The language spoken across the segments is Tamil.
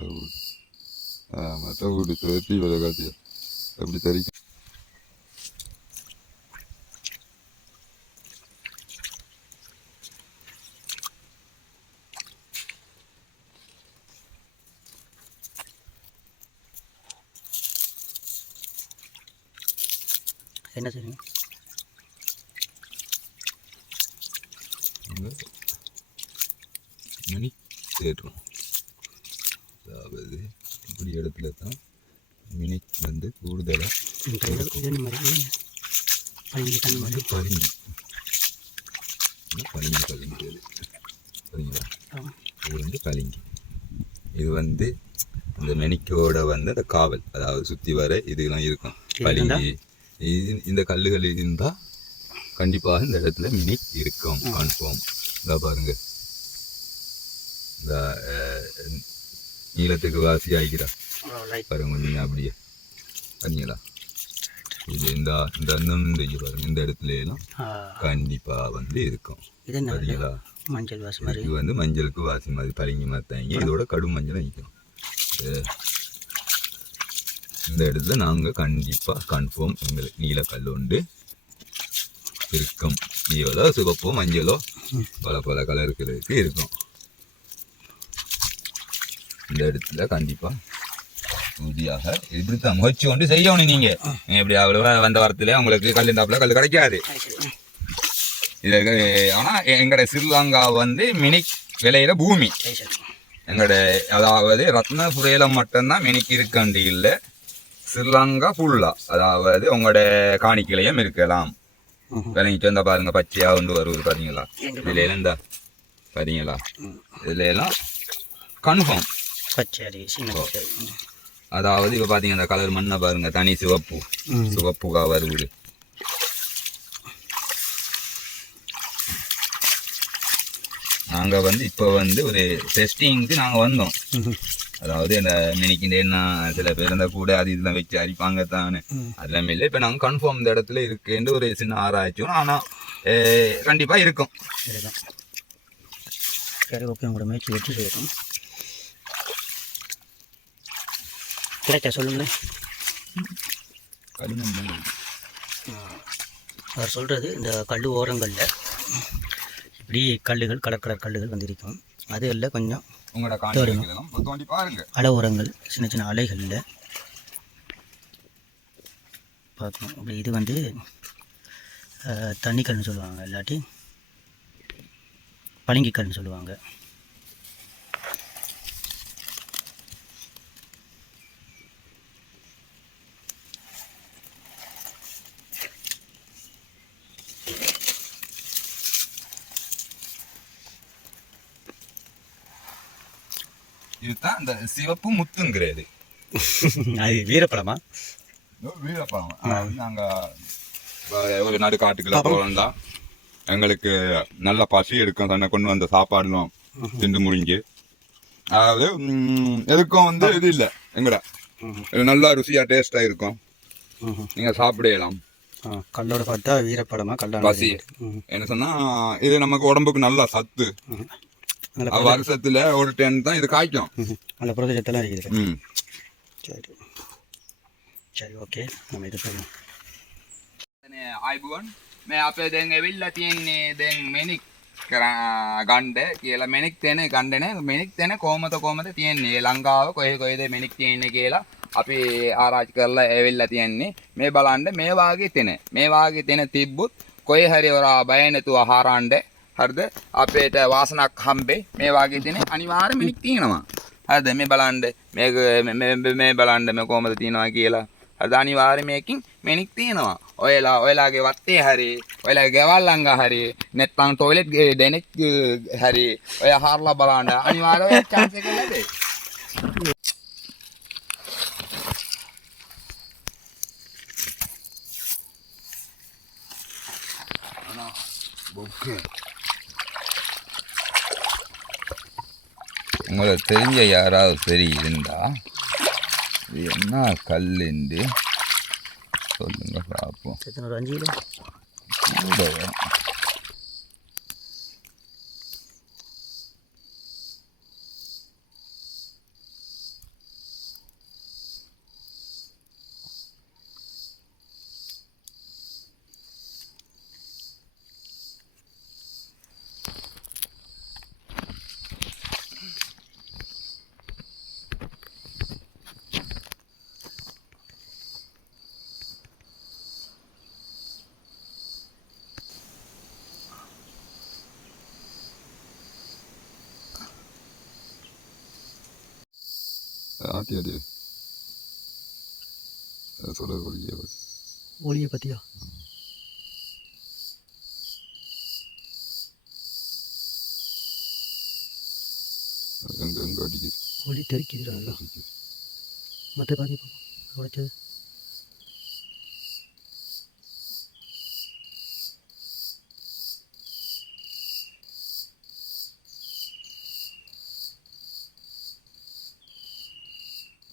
மற்ற வீடு ஆ மற்ற வீடு துரத்தி இவ்வளோ காட்டியா எப்படி தெரியும் என்ன செய்யுங்க அங்க மணி தேடுறோம் அதாவது இப்படி இடத்துல தான் மினிக் வந்து கூடுதலாக பளிங்கு பளிங்கு பளிங்கு சரிங்களா? இது வந்து பளிங்கு. இது வந்து அந்த மெனிக்கோட வந்து அந்த காவல். அதாவது சுற்றி வர இதெல்லாம் இருக்கும். பளிங்கு. இது இந்த கல்லுகள் இருந்தால் கண்டிப்பாக இந்த இடத்துல மினிக் இருக்கும். கன்ஃபார்ம் இதா பாருங்க. இந்த நீளத்துக்கு வாசி ஆகிக்கிறா ரைட் பாருங்க நீங்கள் அப்படியே பண்ணீங்களா இது இந்த இந்த இந்த பாருங்க இந்த இடத்துல எல்லாம் கண்டிப்பாக வந்து இருக்கும். சரிங்களா? மஞ்சள் வாசம் மாதிரி. இது வந்து மஞ்சளுக்கு வாசி மாதிரி பளிங்கு மாத்தாங்க இதோட கடும் மஞ்சள் நிற்கும் இந்த இடத்துல நாங்கள் கண்டிப்பாக கன்ஃபார்ம் எங்களுக்கு நீலக்கல் உண்டு இருக்கும். நீலோ சிவப்போ மஞ்சளோ பல பல கலருக்கு இருக்கும். இந்த இடத்துல கண்டிப்பாக உறுதியாக இப்படித்தான் முயற்சி கொண்டு செய்யணும் நீங்கள் இப்படி அவ்வளோ வந்த வாரத்தில் உங்களுக்கு கல் டாப்பில் கல் கிடைக்காது. இது ஆனால் எங்களோட ஸ்ரீலங்கா வந்து மினிக் விளையிற பூமி. எங்களோட அதாவது ரத்னபுரையில மட்டும்தான் மினிக் இருக்கண்டி இல்லை. ஸ்ரீலங்கா ஃபுல்லா அதாவது உங்களோட காணிக்கலையும் இருக்கலாம். விளங்கிட்டு வந்தா பாருங்க பச்சையா கொண்டு வருவது பாத்தீங்களா? இதுல எல்லாம் இந்த பாத்தீங்களா? இதுல எல்லாம் கன்ஃபார்ம் சின்ன. அதாவது இப்ப பாத்தீங்க இந்த கலர் மண்ணை பாருங்க தனி சிவப்பு ம். சிவப்புகா வருவது நாங்க வந்து இப்போ வந்து ஒரு டெஸ்டிங்க்கு நாங்க வந்தோம். அதாவது இந்த மினிக்கின்ற என்ன சில பேர் இருந்தா கூட அது இதெல்லாம் வச்சு அரிப்பாங்க தானே. அதெல்லாம் இல்லை இப்போ நாங்கள் கன்ஃபார்ம் இந்த இடத்துல இருக்குன்னு ஒரு சின்ன ஆராய்ச்சியும் ஆனால் கண்டிப்பாக இருக்கும் சரி ஓகே உங்களோட முயற்சி வெற்றி செய்யட்டும் கிடைச்சா சொல்லுங்களேன். அவர் சொல்கிறது இந்த கல் ஓரங்களில் இப்படி கல்லுகள் கலர் கலர் கல்லுகள் வந்திருக்கும். அது இல்லை கொஞ்சம் அலை ஓரங்கள் சின்ன சின்ன அலைகளில். பார்க்கணும். அப்படி இது வந்து தண்ணிக்கல்னு சொல்லுவாங்க இல்லாட்டி பளிங்கிக்கல்னு சொல்லுவாங்க. இதுதான் இந்த சிவப்பு முத்துங்கிறது அது வீரப்படமா? வீரப்பழம் அதாவது நாங்கள் ஒரு நடு காட்டுக்குள்ள போகிறோம்டா எங்களுக்கு நல்ல பசி எடுக்கும். தன்னை கொண்டு வந்த சாப்பாடுலாம் திண்டு முடிஞ்சு அதாவது எதுக்கும் வந்து இது இல்லை எங்கடா. நல்லா ருசியாக டேஸ்டாக இருக்கும். நீங்கள் சாப்பிடலாம். கல்லோட பார்த்தா வீரப்படமா? கல்லான பசி. என்ன சொன்னா இது நமக்கு உடம்புக்கு நல்ல சத்து. வருஷத்துல ஒரு டைம் தான் இது காய்க்கும் ம்ஹும். நல்ல புரதச்சத்தெல்லாம் இருக்குது ம் சரி சரி ஓகே நம்ம இது பண்ணுவோம் ආයිබුවන් මේ අපේ දැන් ඇවිල්ලා තියෙන්නේ දැන් මෙනික් ගණ්ඩ කියලා මෙනික් තෙන ගණ්ඩන මෙනික් තැන කෝමත කෝමත තියෙන්නේ ලංකාව කොහෙ කොයිද මෙනික් තියෙන්නේ කියලා අපි ආරාචි කරලා ඇවිල්ලා තියෙන්නේ මේ බලන්න මේ වාගේ තෙන මේ වාගේ තෙන තිබ්බුත් කොයි හරි ඔරා බය නැතුව හරන්න හරිද? අපේට වාසනක් හම්බේ මේ වාගේ තෙන අනිවාර්ය මිනික් තියෙනවා. හරිද? මේ බලන්න මේක මේ- මේ මේ බලන්න මේ කොහමද තියෙනවා කියලා. හරිද? අනිවාර්ය මේකින් මෙනික් තියෙනවා. ඔයලා ඔයලාගේ වත්තේ හරි. ඔයලාගේ ගෙවල් ළඟ හරි. නැත්නම් ටොයිලට් දෙනෙක් හරි. ඔය හාරලා බලන්න. අනිවාර්ය ඔය chance එක ලැබේ உங்களுக்கு தெரிஞ்ச யாராவது சரி இருந்தா இது என்ன கல்லுண்டு? சொல்லுங்க பார்ப்போம் கூட மாற்றி அது சொல்ல ஒழிய ஒளியை பற்றியா எங்கே எங்கே அடிக்குது? ஒளி அடிக்குது. மற்ற பாதி உடைச்சது.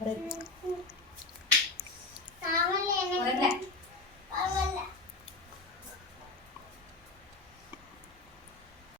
என்ன